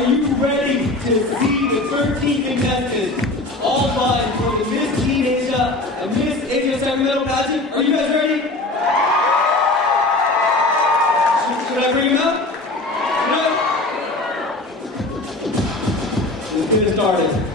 Are you ready to see the 13 contestants all vying for the Miss Teen Asia and Miss Asia Sacramento pageant? Are you guys ready? Should I bring them up? No? Let's get it started.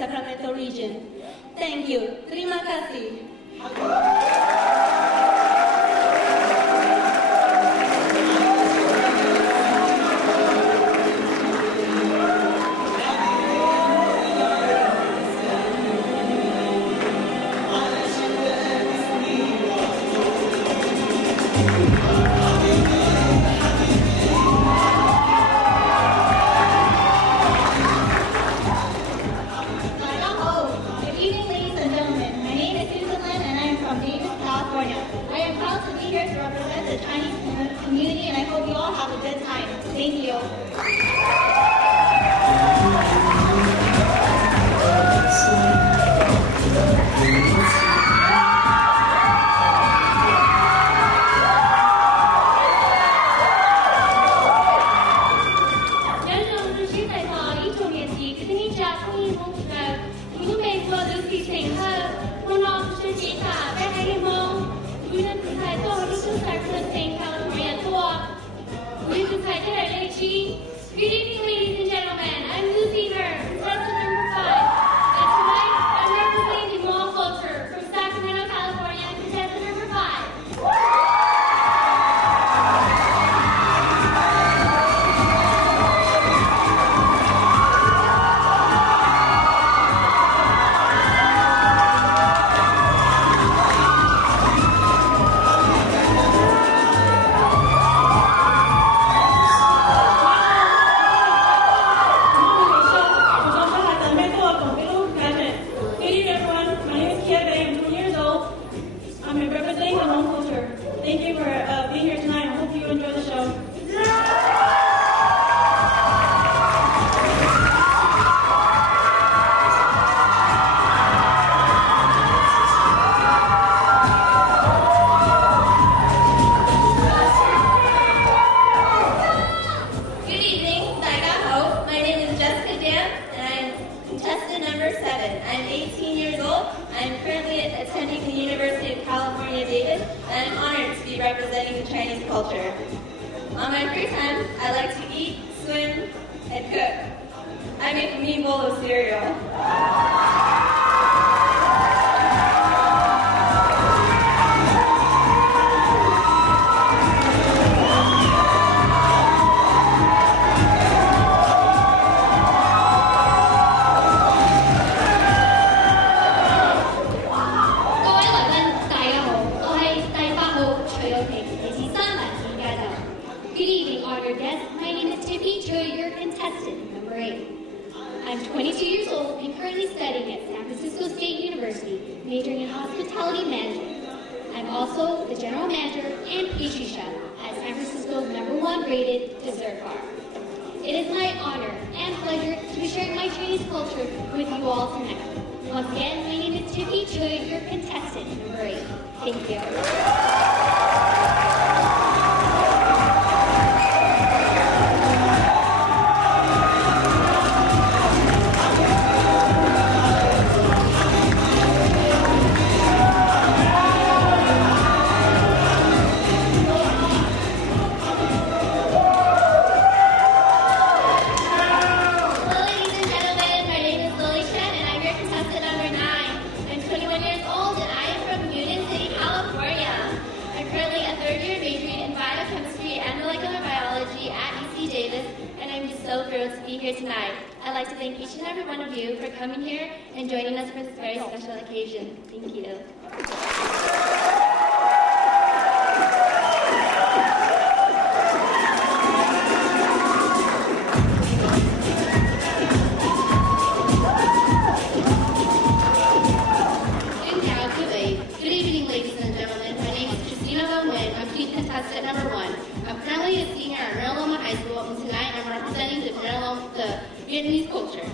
Sacramento region. Thank you. Terima kasih. Good evening, ladies and gentlemen. I'm Lucy Ver, contestant number 5. And tonight, I'm representing the mall culture from Sacramento, California, contestant number 5. Thank you for being here tonight. I hope you enjoy the show. Good evening, Daigaho. My name is Jessica Dan, and I'm contestant number 7. I'm 18 years old. I'm currently attending the University of California, Davis, and I'm honored to be representing the Chinese culture. On my free time, I like to eat, swim, and cook. I make a mean bowl of cereal. Good evening, honored guests. My name is Tiffany Choi, your contestant, number 8. I'm 22 years old and currently studying at San Francisco State University, majoring in hospitality management. I'm also the general manager and pastry chef at San Francisco's #1 rated dessert bar. It is my honor and pleasure to be sharing my Chinese culture with you all tonight. Once again, my name is Tiffany Choi, your contestant, number 8. Thank you. Tonight. I'd like to thank each and every one of you for coming here and joining us for this very special occasion. Thank you. Good evening, ladies and gentlemen. My name is Christina Nguyen. I'm chief contestant number 1. I'm currently a senior at Mariloma High School, and tonight I'm representing the Vietnamese culture.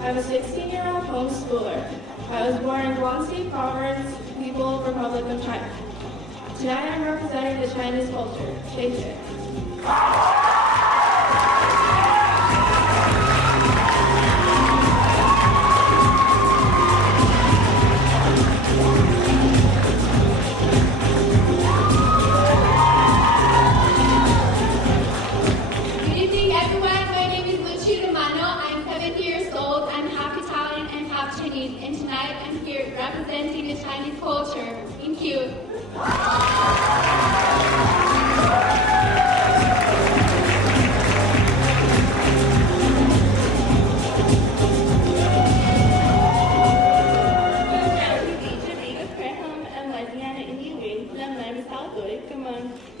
I'm a 16-year-old homeschooler. I was born in Guangxi Province, People's Republic of China. Tonight I'm representing the Chinese culture. Thank you. And tonight I'm here representing the Chinese culture. Thank you.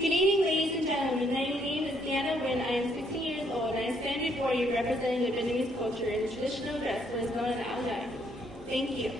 Good evening, ladies and gentlemen. My name is Diana Nguyen. I am 16 years old and I stand before you representing the Vietnamese culture in the traditional dress that is known as Ao Dai. Thank you.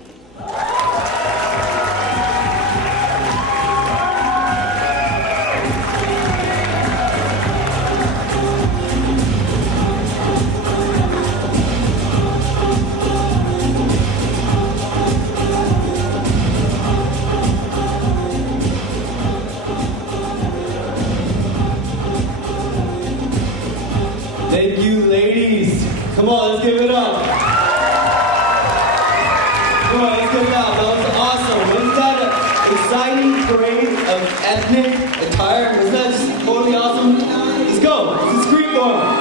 Thank you, ladies. Come on, let's give it up. Come on, let's give it up. That was awesome. Wasn't that an exciting parade of ethnic attire? Wasn't that just totally awesome? Let's go. Let's scream for them.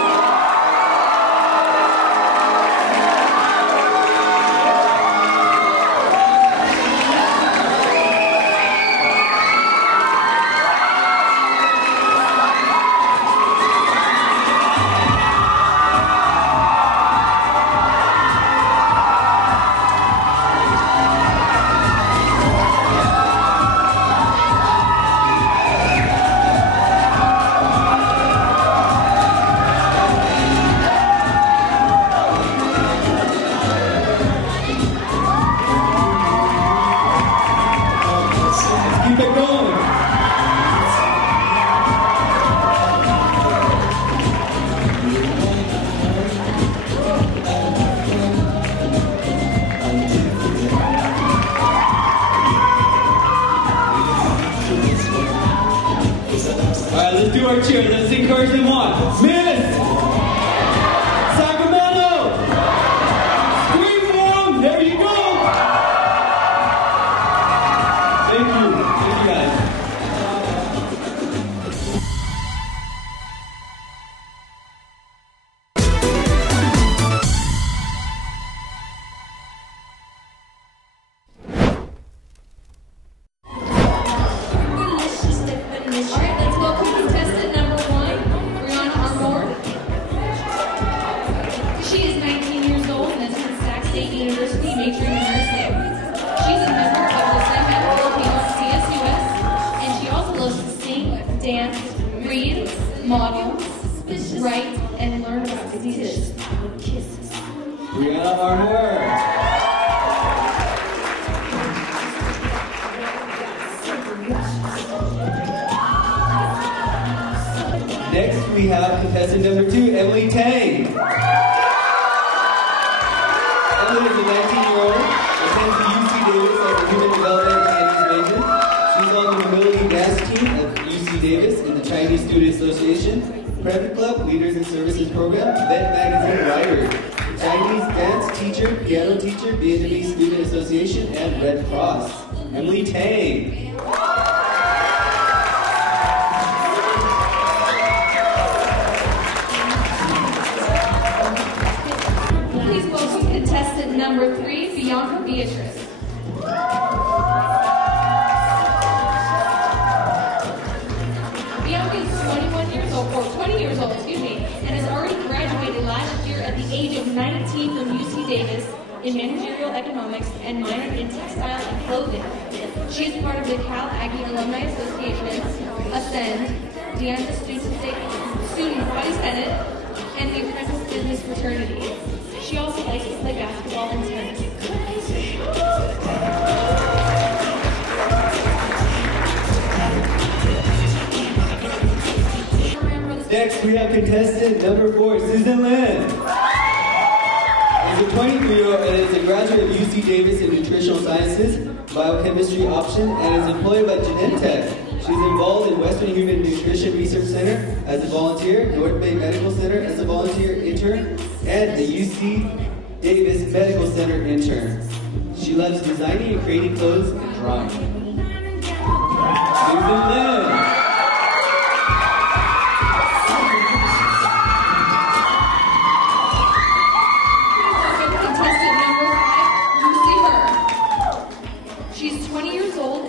Let's do our cheers. Let's encourage them on. Miss Sacramento! Scream for them! There you go! Thank you. Thank you guys. we have contestant number 2, Emily Tang. Emily is a 19-year-old, attends the UC Davis as a Human Development and Chinese major. She's on the mobility dance team at UC Davis in the Chinese Student Association, Private Club, Leaders in Services Program, Event Magazine Writer, Chinese dance teacher, piano teacher, Vietnamese Student Association, and Red Cross. Emily Tang. Please welcome contestant number 3, Bianca Beatrice. Bianca is 20 years old, and has already graduated last year at the age of 19 from UC Davis in managerial economics and minored in textile and clothing. She is part of the Cal Aggie Alumni Association, Ascend, the Anza Student Body Senate, and the Apprentice Business Fraternity. She also likes to play basketball and tennis. Next, we have contestant number 4, Susan Lin. Is a 23-year-old and is a graduate of UC Davis in Nutritional Sciences, Biochemistry option, and is employed by Genentech. She's involved in Western Human Nutrition Research Center as a volunteer, North Bay Medical Center as a volunteer intern, and the UC Davis Medical Center intern. She loves designing and creating clothes and drawing. Susan Lin.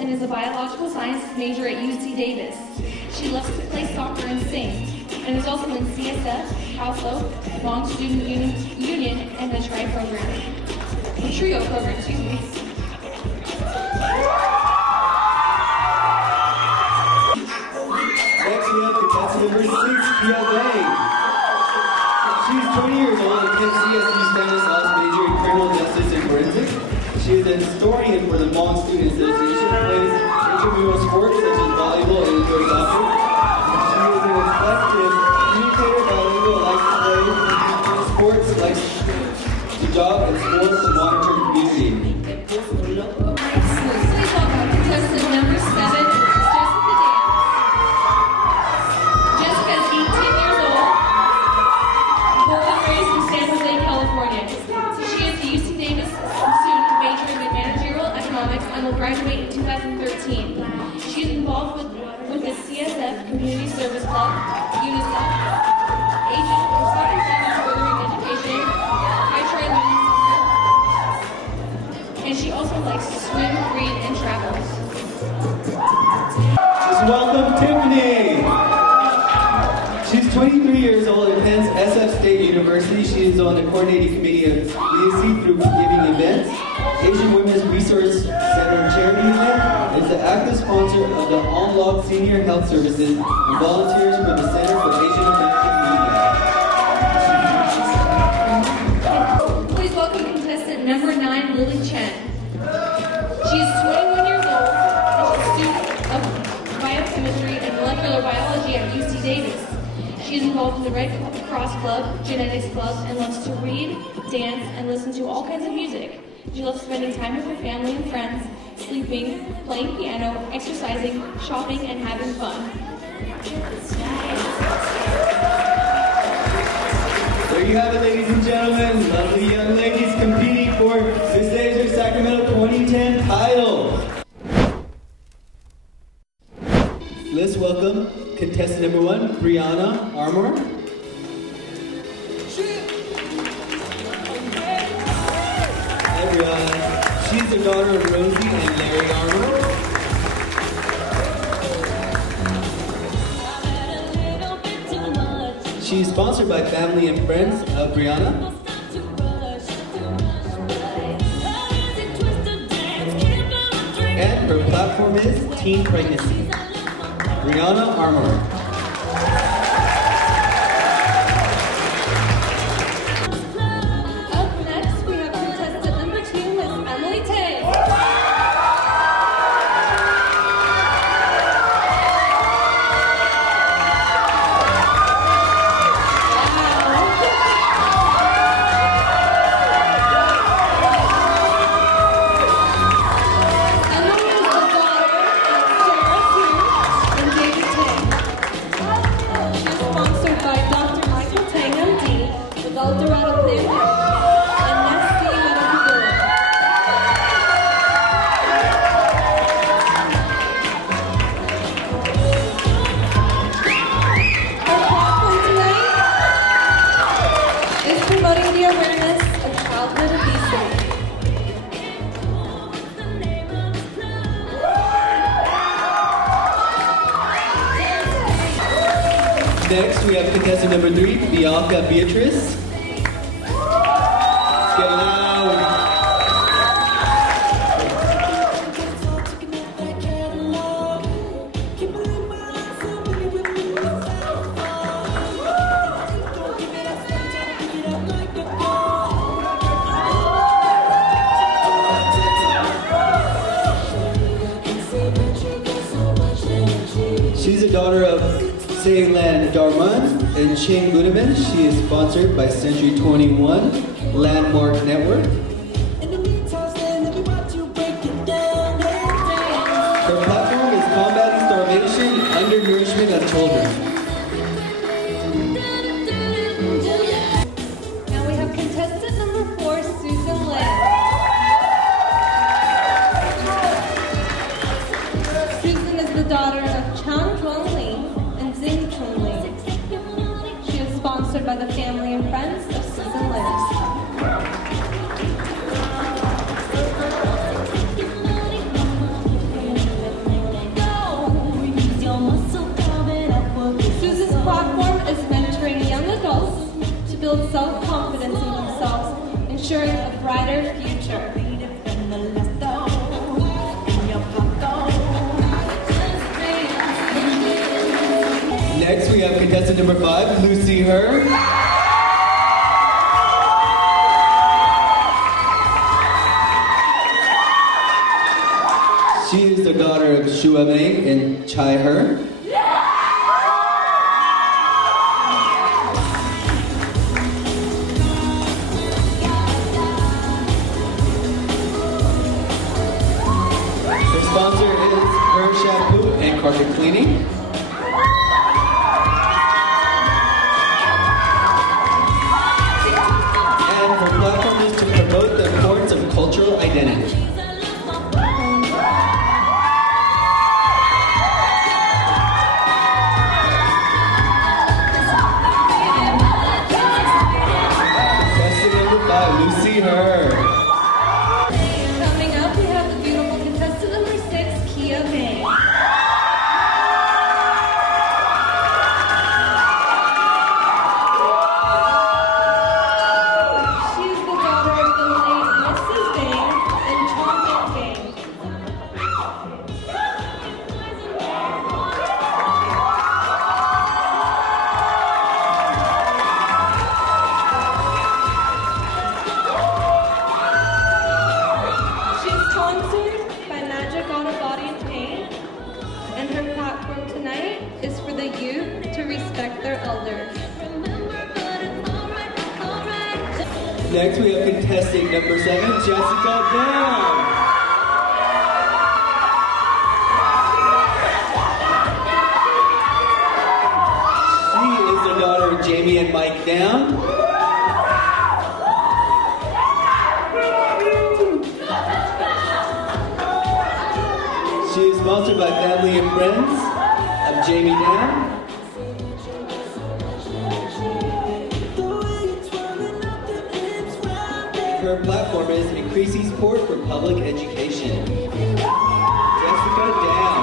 Is a biological sciences major at UC Davis. She loves to play soccer and sing, and is also in CSF, CalSO, Long Student Union, and the TRIO program. Excuse me. Next we have contestant number 6, Pia Wang. She's 20 years old and attends CSU Spanish Laws major in criminal justice and forensics. She is a historian for the Hmong Student Association, plays intramural sports such as volleyball and indoor soccer. She is an effective communicator, bilingual, likes to play sports, likes to jog and sports to monitor the community. Please welcome contestant number 7, Jessica Dance. Jessica is 18 years old, born and raised in San Jose, California. She is the UC Davis student majoring in managerial economics and will graduate in 2013. She is involved with the CSF Community Service Club, UNICEF, Agent for Soccer Center Furthering Education, I Try Learning Soccer, and she also likes to swim, read, and travel. Just welcome Tiffany. She's 23 years old and attends SF State University. She is on the coordinating committee of DSC through giving events, Asian Women's Resource Center charity event, is the active sponsor of the Unlock Senior Health Services, and volunteers for the Center for Asian American Media. Please welcome contestant number 9, Lily Chen. She is 21 years old and she's a student of biochemistry and molecular biology at UC Davis. She is involved in the Red Cross Club, Genetics Club, and loves to read, dance, and listen to all kinds of music. She loves spending time with her family and friends, sleeping, playing piano, exercising, shopping, and having fun. There you have it, ladies and gentlemen. Lovely young ladies competing for this year's Sacramento 2010 title. Let's welcome contestant number 1, Brianna Armour. Hi, Brianna. She's the daughter of Rosie and Larry Armour. She's sponsored by family and friends of Brianna. And her platform is Teen Pregnancy. Brianna Armour. Up next, we have contestant number 2, Miss Emily Tay. Next, we have contestant number 3, Bianca Beatrice. Let's get loud. She's a daughter of Ceylan Darman and Ching Gunaman. She is sponsored by Century 21 Landmark Network. Her platform is combating starvation and undernourishment of children. Now we have contestant number 4, Susan Lin. Susan is the daughter of Chang Zhuang Li and Xing Chun Li. She is sponsored by the family and friends of Susan Lin. Susan's platform is mentoring young adults to build self-confidence in themselves, ensuring a brighter future. Next, we have contestant number 5, Lucy Her. She is the daughter of Shua Meng and Chai Her. Her sponsor is Her Shampoo and Carpet Cleaning. And her platform is to promote the importance of cultural identity. Contestant number 5, Lucy Her. Coming up, we have the beautiful contestant number 6, Kia May. She is the daughter of the late Mrs. Bang and Chong Bang. She is sponsored by Magic Out of Body and Pain, and her platform tonight is for the youth to respect their elders. Next, we have contestant number 7, Jessica Down. She is the daughter of Jamie and Mike Down. She is sponsored by family and friends of Jamie Down. Her platform is increasing support for public education. Jessica Down.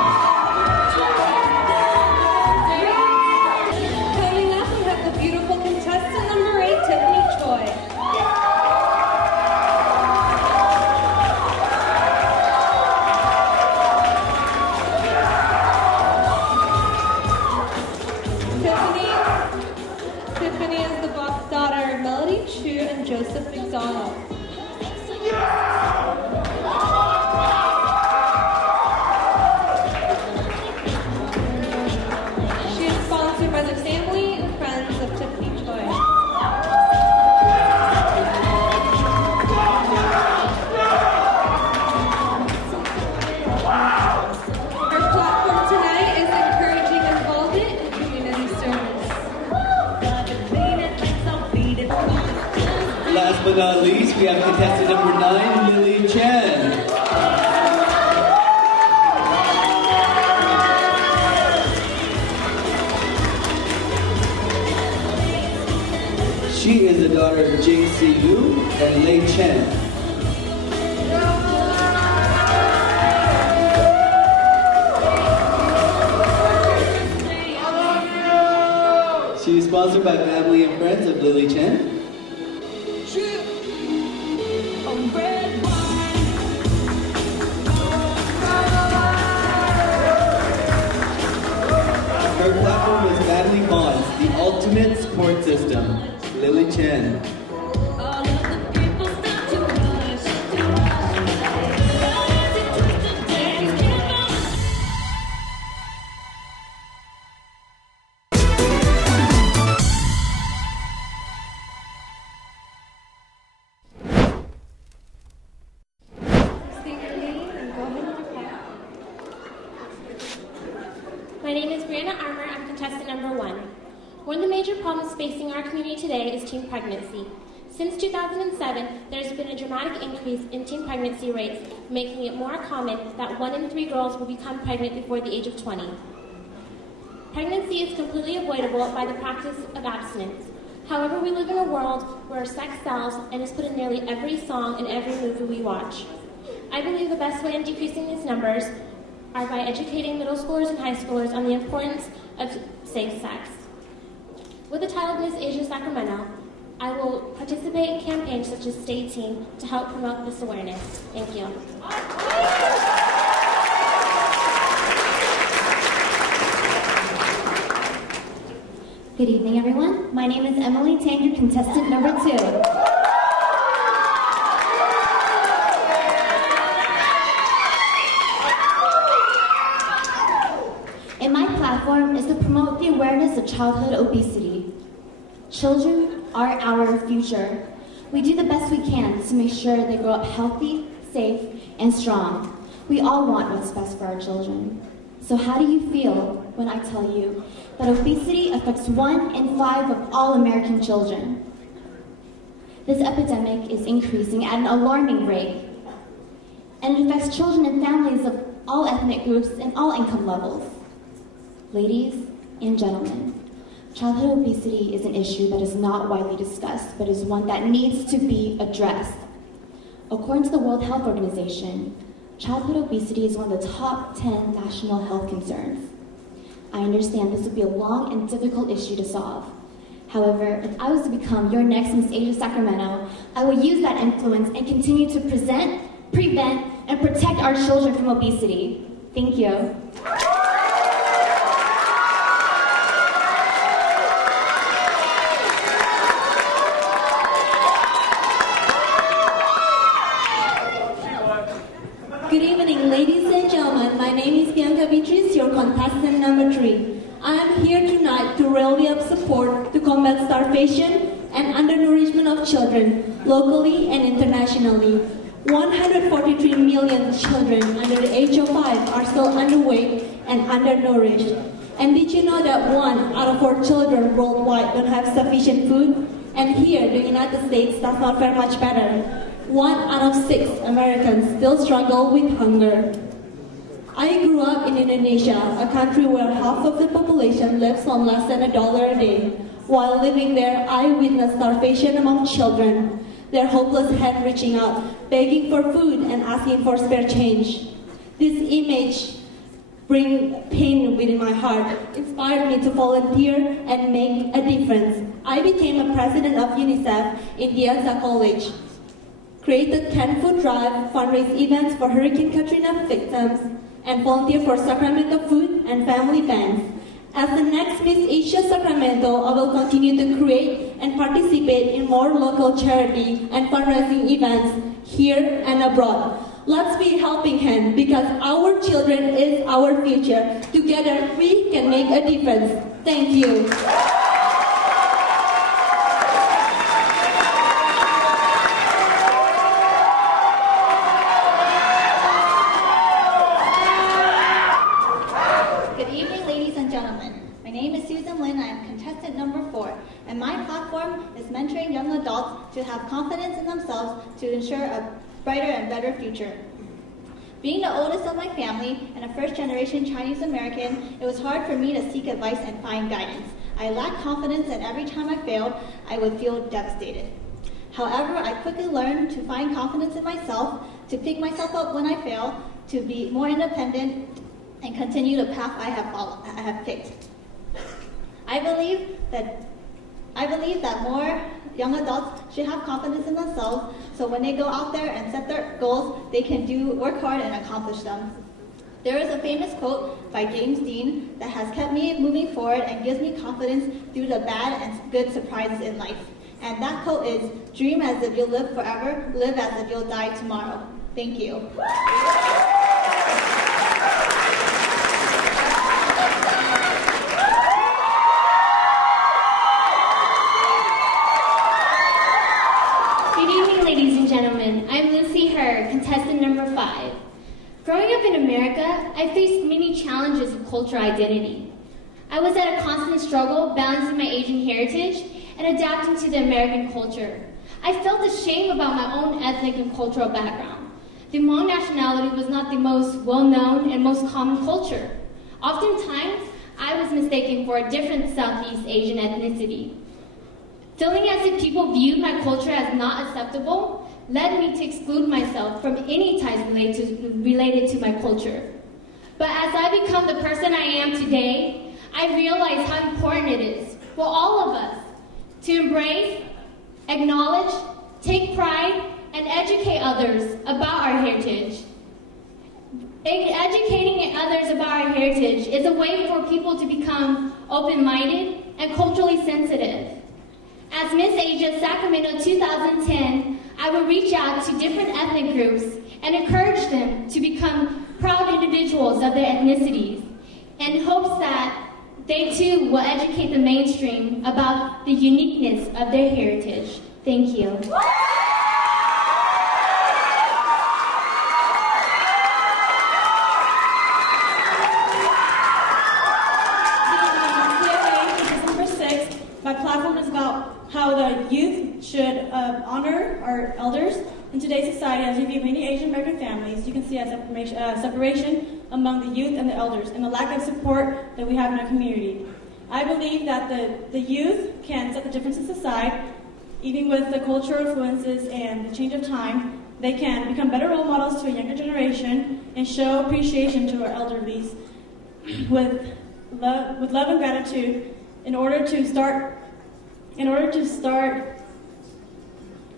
Coming up, we have the beautiful contestant number 8, Tiffany Choi. Tiffany is the daughter of Melody Chu and Joseph McDonald. She is sponsored by the family and friends of Tiffany Choi. Her platform tonight is encouraging involvement in community service. Last but not least, we have contestant number 9, Lily Chen. She is the daughter of Jing Si Lu and Lei Chen. sponsored by family and friends of Lily Chen. Her platform is Battling Bonds, the ultimate support system. Lily Chen. My name is Brianna Armour. I'm contestant number 1. One of the major problems facing our community today is teen pregnancy. Since 2007, there's been a dramatic increase in teen pregnancy rates, making it more common that 1 in 3 girls will become pregnant before the age of 20. Pregnancy is completely avoidable by the practice of abstinence. However, we live in a world where sex sells and is put in nearly every song and every movie we watch. I believe the best way in decreasing these numbers are by educating middle schoolers and high schoolers on the importance of safe sex. With the title of Miss Asia Sacramento, I will participate in campaigns such as Stay Teen to help promote this awareness. Thank you. Good evening, everyone. My name is Emily Tang, your contestant number 2. And my platform is to promote the awareness of childhood obesity. Children are our future. We do the best we can to make sure they grow up healthy, safe, and strong. We all want what's best for our children. So how do you feel when I tell you that obesity affects 1 in 5 of all American children? This epidemic is increasing at an alarming rate, and it affects children and families of all ethnic groups and all income levels. Ladies and gentlemen, childhood obesity is an issue that is not widely discussed, but is one that needs to be addressed. According to the World Health Organization, childhood obesity is one of the top 10 national health concerns. I understand this would be a long and difficult issue to solve. However, if I was to become your next Miss Asia Sacramento, I will use that influence and continue to present, prevent, and protect our children from obesity. Thank you. Good evening, ladies and gentlemen. My name is Bianca Beatrice, your contestant number 3. I am here tonight to rally up support to combat starvation and undernourishment of children, locally and internationally. 143 million children under the age of 5 are still underweight and undernourished. And did you know that 1 out of 4 children worldwide don't have sufficient food? And here, the United States does not fare much better. 1 out of 6 Americans still struggle with hunger. I grew up in Indonesia, a country where half of the population lives on less than $1 a day. While living there, I witnessed starvation among children, their hopeless head reaching out, begging for food and asking for spare change. This image brings pain within my heart, inspired me to volunteer and make a difference. I became a president of UNICEF in Piazza College, created 10-foot drive, fundraise events for Hurricane Katrina victims, and volunteer for Sacramento Food and Family Banks. As the next Miss Asia Sacramento, I will continue to create and participate in more local charity and fundraising events here and abroad. Let's be a helping hand because our children is our future. Together, we can make a difference. Thank you. And my platform is mentoring young adults to have confidence in themselves to ensure a brighter and better future. Being the oldest of my family and a first-generation Chinese American, it was hard for me to seek advice and find guidance. I lacked confidence, and every time I failed, I would feel devastated. However, I quickly learned to find confidence in myself, to pick myself up when I fail, to be more independent, and continue the path I have picked. I believe that I believe that more young adults should have confidence in themselves, so when they go out there and set their goals, they can work hard and accomplish them. There is a famous quote by James Dean that has kept me moving forward and gives me confidence through the bad and good surprises in life. And that quote is, "Dream as if you'll live forever, live as if you'll die tomorrow." Thank you. Good evening, ladies and gentlemen. I'm Lucy Herr, contestant number 5. Growing up in America, I faced many challenges of cultural identity. I was at a constant struggle balancing my Asian heritage and adapting to the American culture. I felt ashamed about my own ethnic and cultural background. The Hmong nationality was not the most well-known and most common culture. Oftentimes, I was mistaken for a different Southeast Asian ethnicity. Feeling as if people viewed my culture as not acceptable led me to exclude myself from any ties related to my culture. But as I become the person I am today, I realize how important it is for all of us to embrace, acknowledge, take pride, and educate others about our heritage. Educating others about our heritage is a way for people to become open-minded and culturally sensitive. As Miss Asia Sacramento 2010, I will reach out to different ethnic groups and encourage them to become proud individuals of their ethnicities in hopes that they too will educate the mainstream about the uniqueness of their heritage. Thank you. Number 6, my platform is about how the youth should honor our elders. In today's society, as you view many Asian American families, you can see a separation among the youth and the elders and the lack of support that we have in our community. I believe that the youth can set the differences aside, even with the cultural influences and the change of time. They can become better role models to a younger generation and show appreciation to our elderlies with love and gratitude in order to start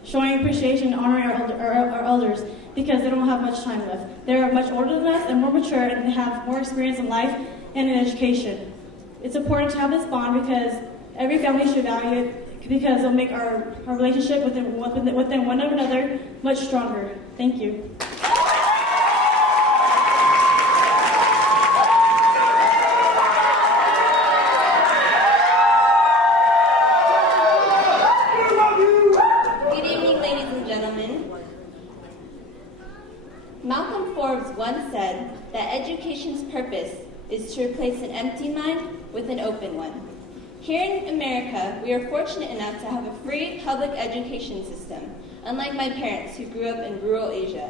showing appreciation and honoring our elders, because they don't have much time left. They're much older than us and more mature, and they have more experience in life and in education. It's important to have this bond because every family should value it, because it'll make our relationship within one another much stronger. Thank you. Malcolm Forbes once said that education's purpose is to replace an empty mind with an open one. Here in America, we are fortunate enough to have a free public education system, unlike my parents who grew up in rural Asia.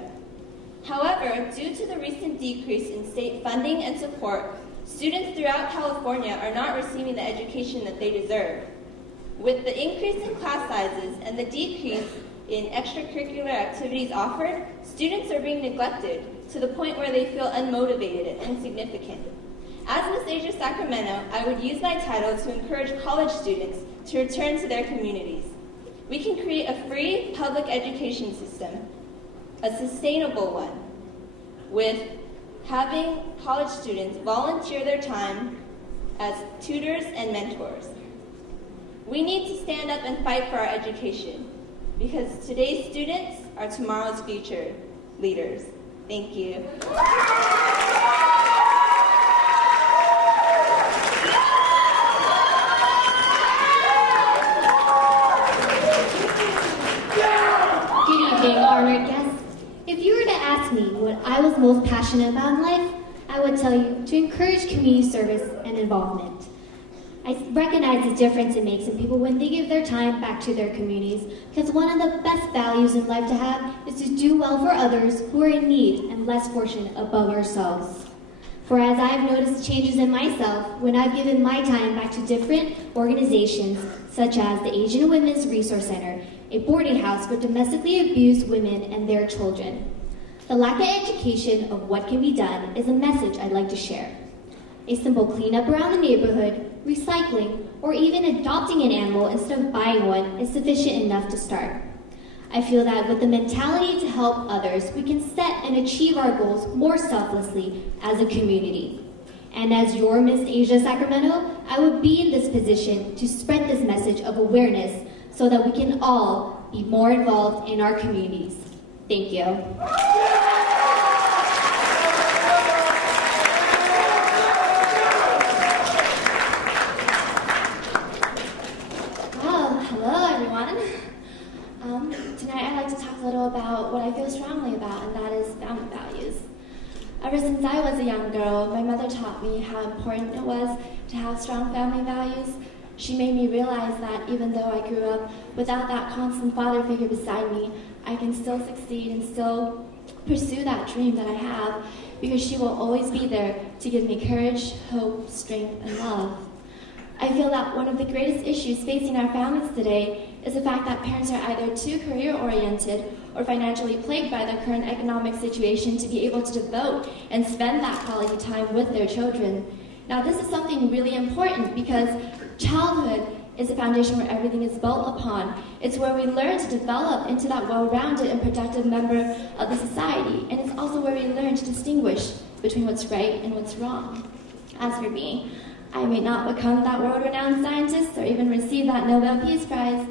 However, due to the recent decrease in state funding and support, students throughout California are not receiving the education that they deserve. With the increase in class sizes and the decrease in extracurricular activities offered, students are being neglected to the point where they feel unmotivated and insignificant. As Miss Asia Sacramento, I would use my title to encourage college students to return to their communities. We can create a free public education system, a sustainable one, with having college students volunteer their time as tutors and mentors. We need to stand up and fight for our education, because today's students are tomorrow's future leaders. Thank you. Good evening, honored guests. If you were to ask me what I was most passionate about in life, I would tell you to encourage community service and involvement. I recognize the difference it makes in people when they give their time back to their communities, because one of the best values in life to have is to do well for others who are in need and less fortunate above ourselves. For as I've noticed changes in myself when I've given my time back to different organizations, such as the Asian Women's Resource Center, a boarding house for domestically abused women and their children. The lack of education of what can be done is a message I'd like to share. A simple cleanup around the neighborhood, recycling, or even adopting an animal instead of buying one is sufficient enough to start. I feel that with the mentality to help others, we can set and achieve our goals more selflessly as a community. And as your Miss Asia Sacramento, I would be in this position to spread this message of awareness so that we can all be more involved in our communities. Thank you. Well, hello everyone. Tonight I'd like to talk a little about what I feel strongly about, and that is family values. Ever since I was a young girl, my mother taught me how important it was to have strong family values. She made me realize that even though I grew up without that constant father figure beside me, I can still succeed and still pursue that dream that I have, because she will always be there to give me courage, hope, strength, and love. I feel that one of the greatest issues facing our families today is the fact that parents are either too career-oriented or financially plagued by the current economic situation to be able to devote and spend that quality time with their children. Now, this is something really important because childhood is the foundation where everything is built upon. It's where we learn to develop into that well-rounded and productive member of the society, and it's also where we learn to distinguish between what's right and what's wrong. As for me, I may not become that world-renowned scientist or even receive that Nobel Peace Prize,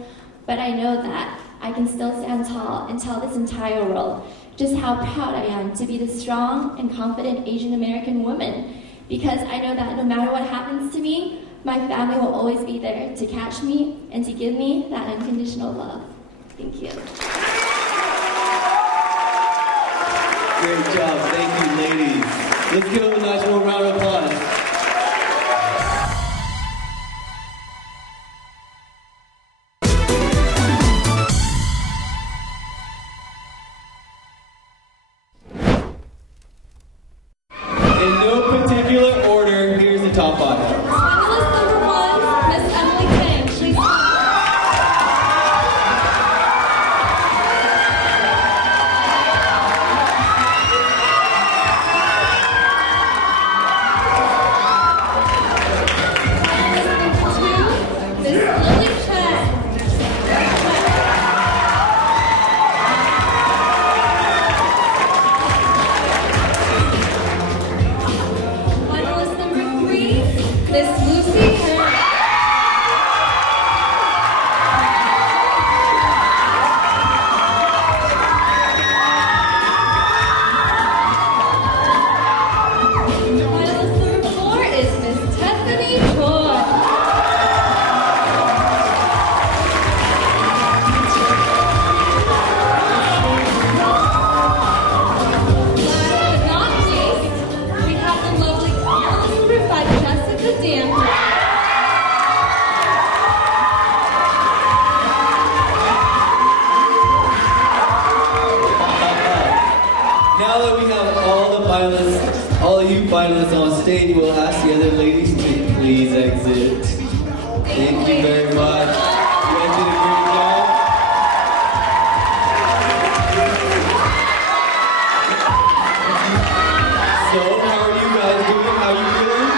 but I know that I can still stand tall and tell this entire world just how proud I am to be the strong and confident Asian American woman, because I know that no matter what happens to me, my family will always be there to catch me and to give me that unconditional love. Thank you. Great job. Thank you, ladies. Let's give them a nice warm round of applause. In no particular order, here's the top five. Finalist number 1, Miss Emily Tang. Please come. Finalist number 2, Miss Lily Chen. Finalist number 3, Miss Lucy Hearn. Finalist number 4 is Miss Tiffany Choi. Last but not least, we have the lovely finalist number 5, Jessica Dan. Now that we have all the finalists, all of you finalists on stage, we'll ask the other ladies to please exit. Thank you very much. You guys did a great job. So, how are you guys doing? How are you feeling?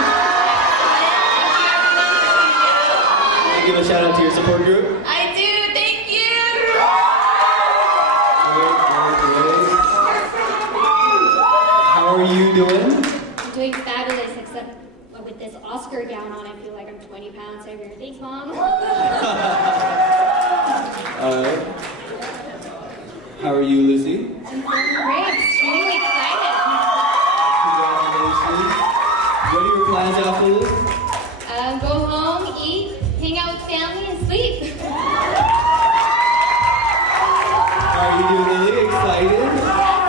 Can you give a shout out to your support group? I do, thank you! Great. How are you doing? I'm doing fabulous, except with this Oscar gown on, I feel like I'm 20 pounds heavier. Thanks, Mom. Alright. How are you, Lucy? I'm great, extremely excited. Congratulations. What are your plans after this? Go home, eat, hang out with family, and sleep. Are you really excited?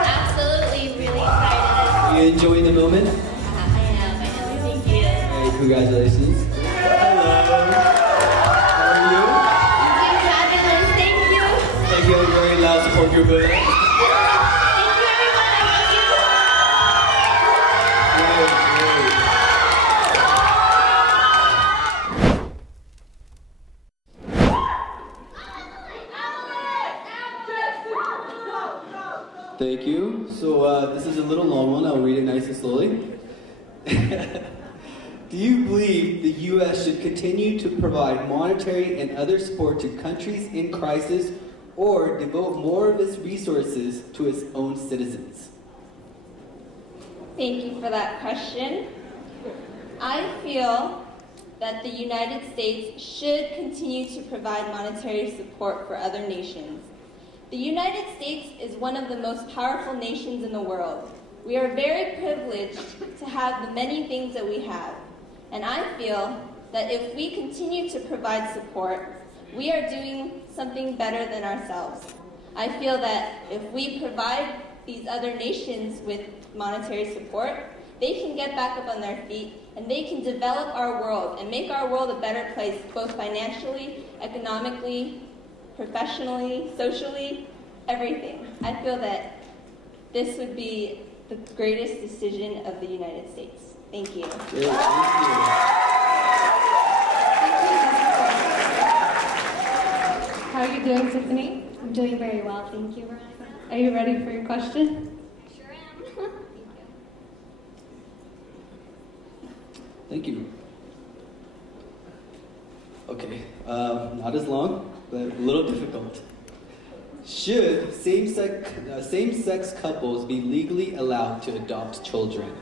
Absolutely, really excited. You enjoying the moment? I am, thank you. Hey, congratulations. Hello. How are you? You're fabulous, thank you. Like you have a very loud support group. Great, great. Thank you. So this is a little long one. I'll read it nice and slowly. Do you believe the U.S. should continue to provide monetary and other support to countries in crisis or devote more of its resources to its own citizens? Thank you for that question. I feel that the United States should continue to provide monetary support for other nations. The United States is one of the most powerful nations in the world. We are very privileged to have the many things that we have. And I feel that if we continue to provide support, we are doing something better than ourselves. I feel that if we provide these other nations with monetary support, they can get back up on their feet and they can develop our world and make our world a better place, both financially, economically, professionally, socially, everything. I feel that this would be the greatest decision of the United States. Thank you. Great, thank you. How are you doing, Tiffany? I'm doing very well, thank you, Veronica. Are you ready for your question? Sure am. Thank you. Okay, not as long, but a little difficult. Should same-sex couples be legally allowed to adopt children?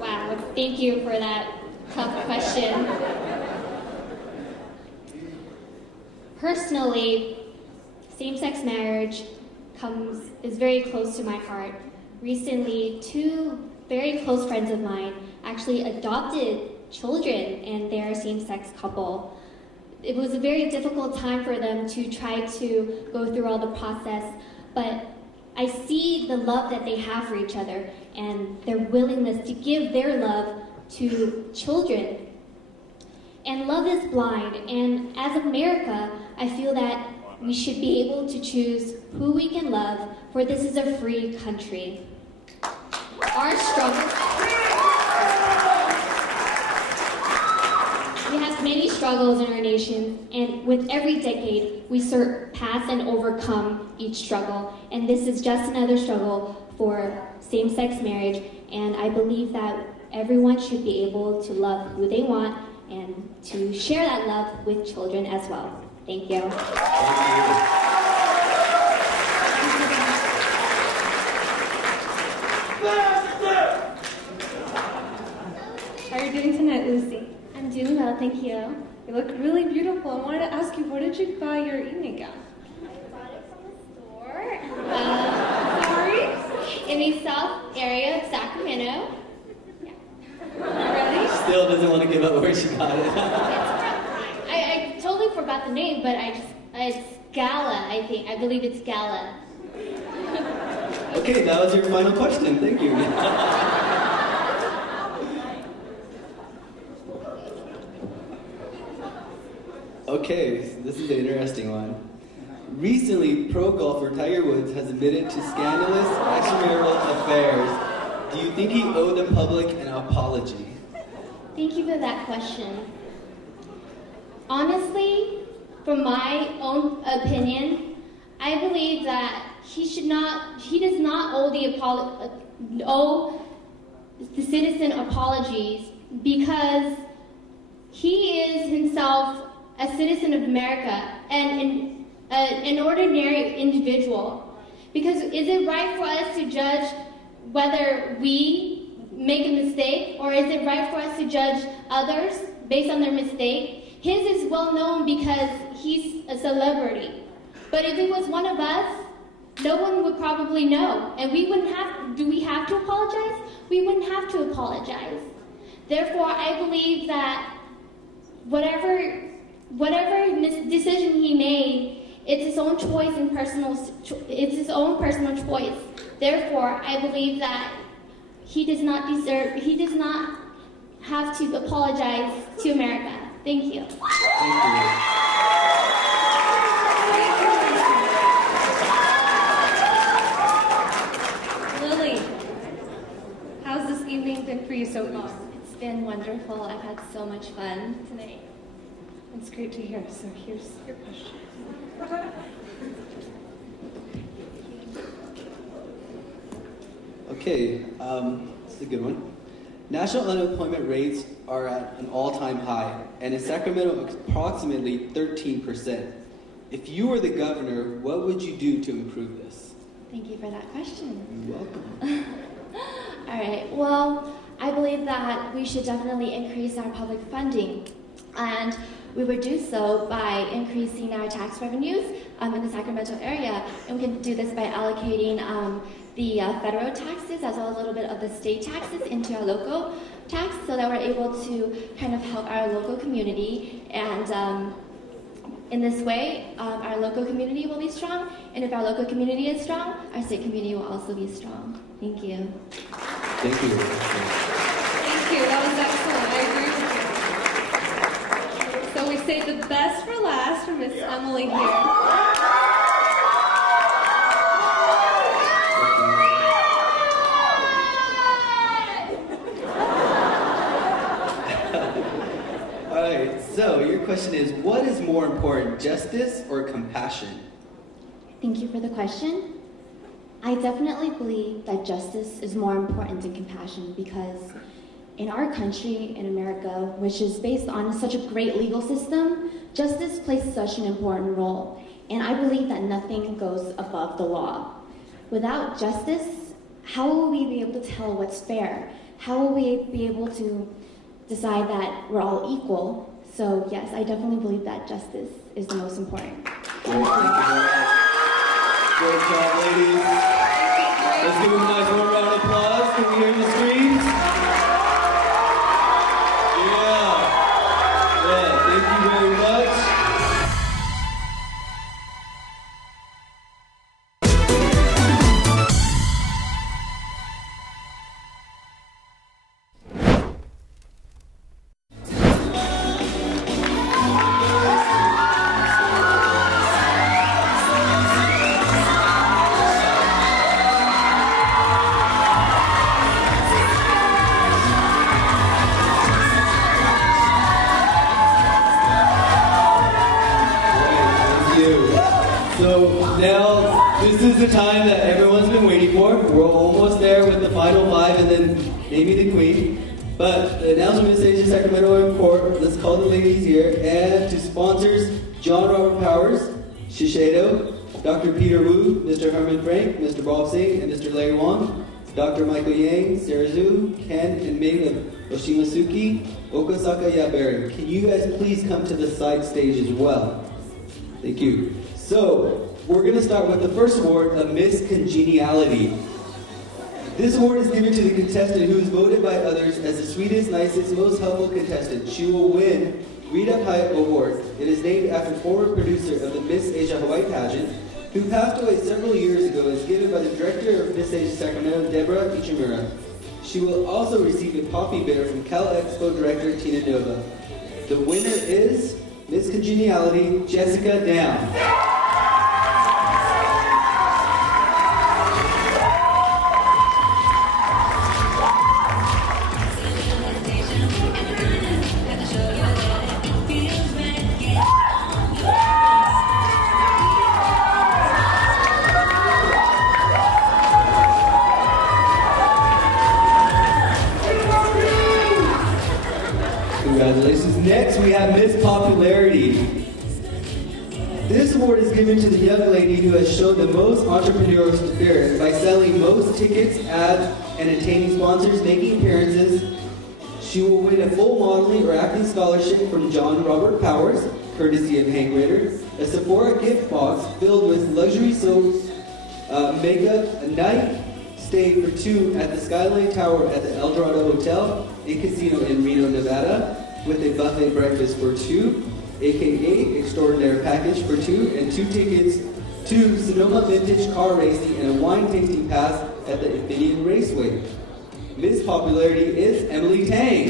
Wow, thank you for that tough question. Personally, same-sex marriage is very close to my heart. Recently, two very close friends of mine actually adopted children, and they're a same-sex couple. It was a very difficult time for them to try to go through all the process, but I see the love that they have for each other and their willingness to give their love to children. And love is blind, and as America, I feel that we should be able to choose who we can love, for this is a free country. Our struggle. We have many struggles in our nation, and with every decade, we surpass and overcome each struggle. And this is just another struggle for same-sex marriage, and I believe that everyone should be able to love who they want and to share that love with children as well. Thank you. How are you doing tonight, Lucy? I'm doing well, thank you. You look really beautiful. I wanted to ask you, where did you buy your evening gown? I bought it from the store. Sorry? In the south area of Sacramento. Really? Still doesn't want to give up where she got it. I totally forgot the name, but it's Gala, I think. I believe it's Gala. Okay, that was your final question. Thank you. Okay, so this is an interesting one. Recently, pro golfer Tiger Woods has admitted to scandalous extramarital affairs. Do you think he owed the public an apology? Thank you for that question. Honestly, from my own opinion, I believe that he does not owe the citizen apologies, because he is himself a citizen of America and an ordinary individual. Because is it right for us to judge whether we make a mistake, or is it right for us to judge others based on their mistake? His is well known because he's a celebrity. But if it was one of us, no one would probably know. And do we have to apologize? We wouldn't have to apologize. Therefore, I believe that whatever decision he made, it's his own choice and it's his own personal choice. Therefore, I believe that he does not have to apologize to America. Thank you. Thank you. Lily, how's this evening been for you so far? It's been wonderful. I've had so much fun tonight. It's great to hear. So here's your question. Okay, this is a good one. National unemployment rates are at an all-time high, and in Sacramento, approximately 13%. If you were the governor, what would you do to improve this? Thank you for that question. You're welcome. All right, well, I believe that we should definitely increase our public funding, and we would do so by increasing our tax revenues in the Sacramento area, and we can do this by allocating the federal taxes as well as a little bit of the state taxes into our local tax, so that we're able to kind of help our local community, and in this way, our local community will be strong, and if our local community is strong, our state community will also be strong. Thank you. Thank you. Thank you. That was excellent. I agree with you. So we saved the best for last for Miss Emily here. So, your question is, what is more important, justice or compassion? Thank you for the question. I definitely believe that justice is more important than compassion, because in our country, in America, which is based on such a great legal system, justice plays such an important role. And I believe that nothing goes above the law. Without justice, how will we be able to tell what's fair? How will we be able to decide that we're all equal? So yes, I definitely believe that justice is the most important. Great, thank you very much. Great job, ladies. Let's give them a nice warm round of applause. Can we hear the screams? Yeah, thank you very much. This is the time that everyone's been waiting for. We're almost there with the final five and then maybe the queen. But the announcement is Miss Sacramento in court. Let's call the ladies here. And to sponsors, John Robert Powers, Shiseido, Dr. Peter Wu, Mr. Herman Frank, Mr. Bob Singh, and Mr. Larry Wong, Dr. Michael Yang, Sarah Zhu, Ken and Ming of Oshimasuki, Okasaka Yaberi. Can you guys please come to the side stage as well? Thank you. So, we're going to start with the first award of Miss Congeniality. This award is given to the contestant who is voted by others as the sweetest, nicest, most helpful contestant. She will win Rita Hyatt Award. It is named after former producer of the Miss Asia Hawaii pageant, who passed away several years ago, and is given by the director of Miss Asia Sacramento, Deborah Ichimura. She will also receive a poppy bear from Cal Expo director Tina Nova. The winner is Miss Congeniality, Jessica Down. Congratulations. Next, we have Miss Popularity. This award is given to the young lady who has shown the most entrepreneurial spirit by selling most tickets, ads, and attaining sponsors, making appearances. She will win a full modeling or acting scholarship from John Robert Powers, courtesy of Hank Ritter, a Sephora gift box filled with luxury soaps, makeup, a night stay for two at the Skyline Tower at the El Dorado Hotel, a casino in Reno, Nevada, with a buffet breakfast for two, aka extraordinary package for two, and 2 tickets to Sonoma Vintage Car Racing and a wine tasting pass at the Infineon Raceway. Miss Popularity is Emily Tang.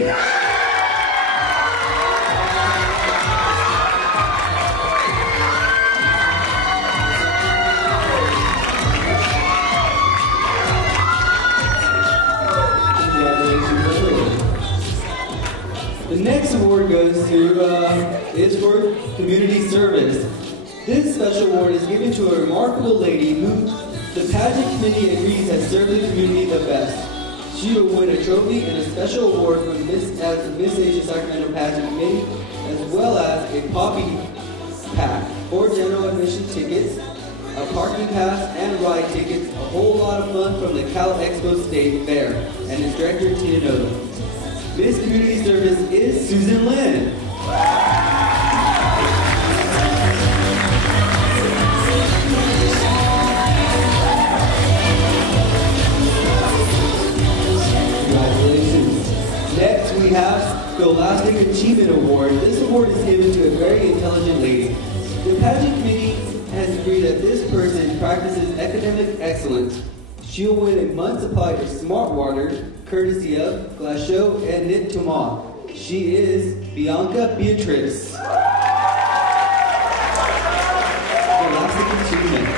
The next award goes to, is for community service. This special award is given to a remarkable lady who the pageant committee agrees has served the community the best. She will win a trophy and a special award from the Miss Asia Sacramento Pageant Committee, as well as a poppy pack, 4 general admission tickets, a parking pass, and ride tickets, a whole lot of fun from the Cal Expo State Fair, and its director, Tina Noda. Miss Community Service is Susan Lin. Congratulations. Next, we have Scholastic Achievement Award. This award is given to a very intelligent lady. The pageant committee has agreed that this person practices academic excellence. She will win a month's supply of smart water, courtesy of Glasgow and Knit Thomas. She is Bianca Beatrice. Scholastic Achievement.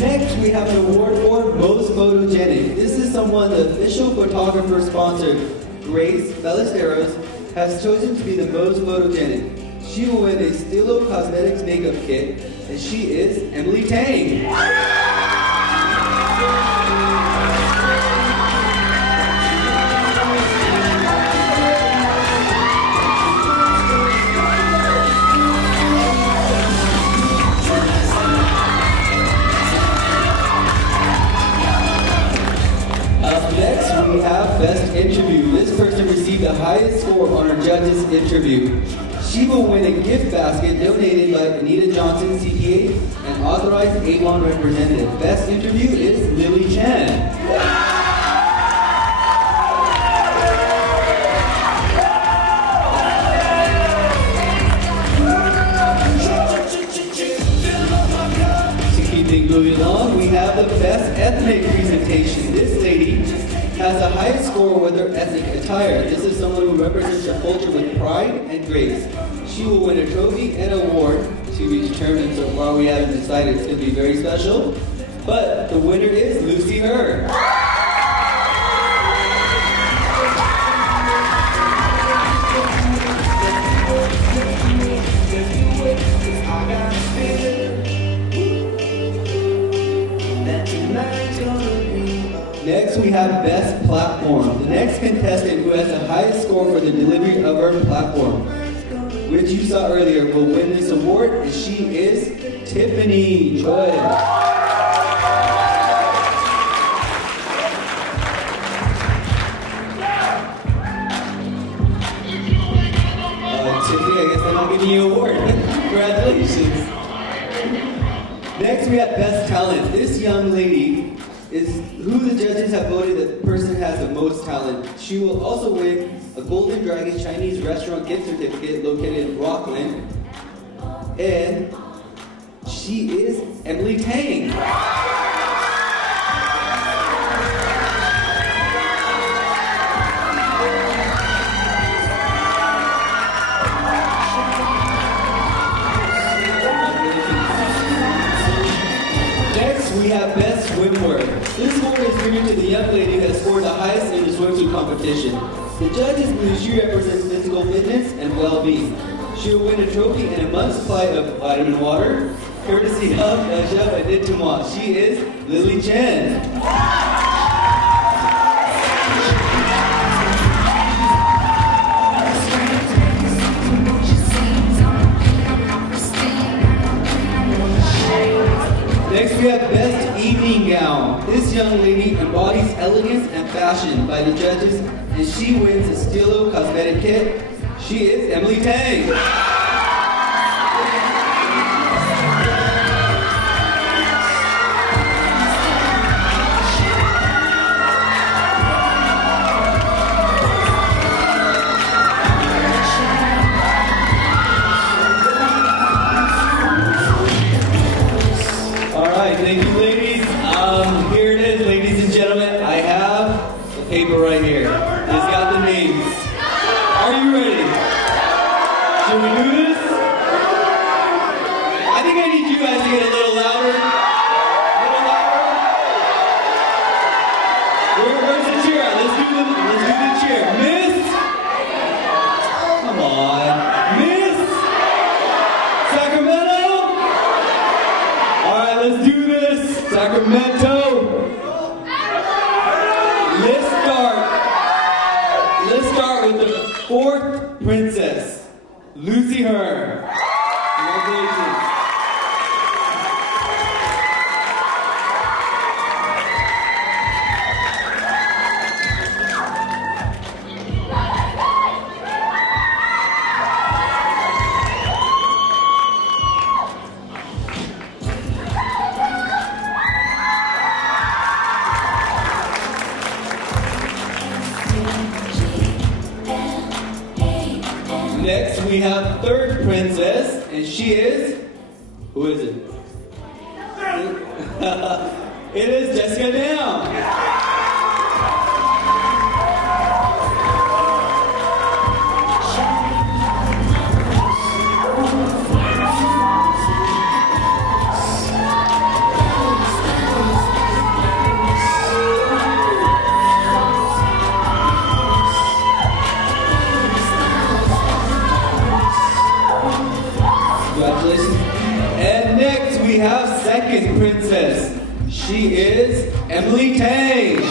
Next, we have an award for Most Photogenic. This is someone the official photographer sponsor, Grace Ballesteros, has chosen to be the most photogenic. She will win a Stilo Cosmetics makeup kit, and she is Emily Tang. We have Best Interview. This person received the highest score on our judges' interview. She will win a gift basket donated by Anita Johnson, CPA, and authorized Avon representative. Best Interview is Lily Chen. Moving along, we have the Best Ethnic Presentation. This lady has the highest score with her ethnic attire. This is someone who represents her culture with pride and grace. She will win a trophy and award to be determined. So far we haven't decided. It's going to be very special. But the winner is Lucy Hurd. Next, we have Best Platform. The next contestant who has the highest score for the delivery of her platform, which you saw earlier, will win this award, and she is Tiffany Choi. Tiffany, I guess I'm not giving you an award. Congratulations. Next, we have Best Talent. This young lady is who the judges have voted that the person has the most talent. She will also win a Golden Dragon Chinese restaurant gift certificate located in Rockland. And she is Emily Tang. We have Best Swimwear. This award is given to the young lady who has scored the highest in the swimsuit competition. The judges believe she represents physical fitness and well-being. She will win a trophy and a month's supply of vitamin water, courtesy of Glasgow and Knit Thomas. She is Lily Chen. Next we have Best Evening Gown. This young lady embodies elegance and fashion by the judges, and she wins a Stilo cosmetic kit. She is Emily Tang. Thank you, ladies. Here it is, ladies and gentlemen. I have the paper right here. It's got the names. Are you ready? Should we do this? I think I need you guys to get a little louder. A little louder. Where's the cheer at? Let's do the cheer. Miss. Come on. Miss. Sacramento. Let's start with the fourth princess, Lucy Hearn. Congratulations. Next, we have third princess, and she is, who is it? It is Jessica Down. Congratulations. And next we have second princess. She is Emily Tang.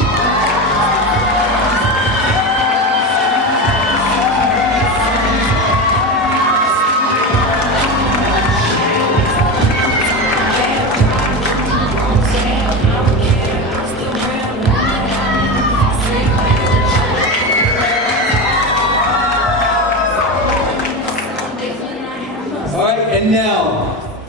And now,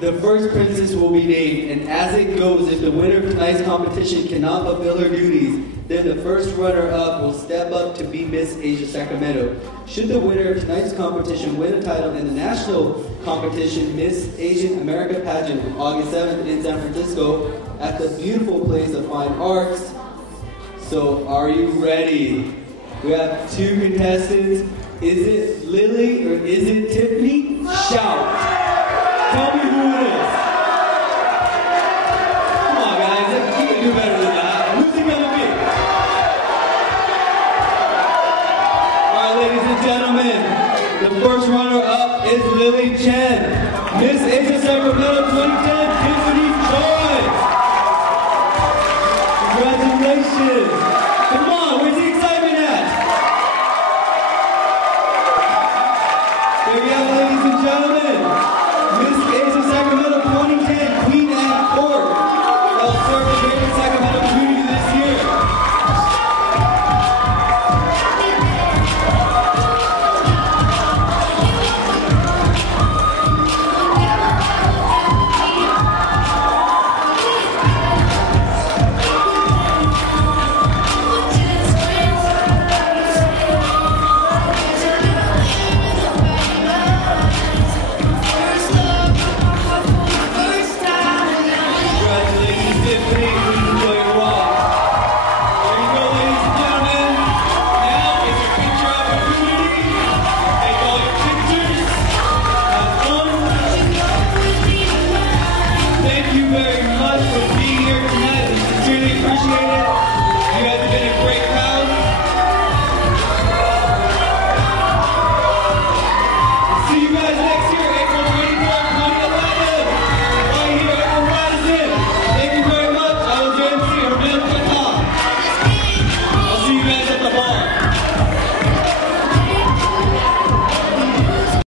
the first princess will be named, and as it goes, if the winner of tonight's competition cannot fulfill her duties, then the first runner-up will step up to be Miss Asia Sacramento. Should the winner of tonight's competition win a title in the national competition, Miss Asian America Pageant, on August 7th in San Francisco, at the beautiful Place of Fine Arts. So, are you ready? We have two contestants. Is it Lily or is it Tiffany? Shout. Tell me who it is. Come on, guys. You can do better than that. Who's it gonna be? All right, ladies and gentlemen, the first runner-up is Lily Chen. Miss Asia Sacramento 2010, Tiffany Choi. Congratulations. Come on, where's the excitement at? There you have it, ladies and gentlemen. Miss Asia Sacramento 2010, Queen and Court. They'll serve the greater Sacramento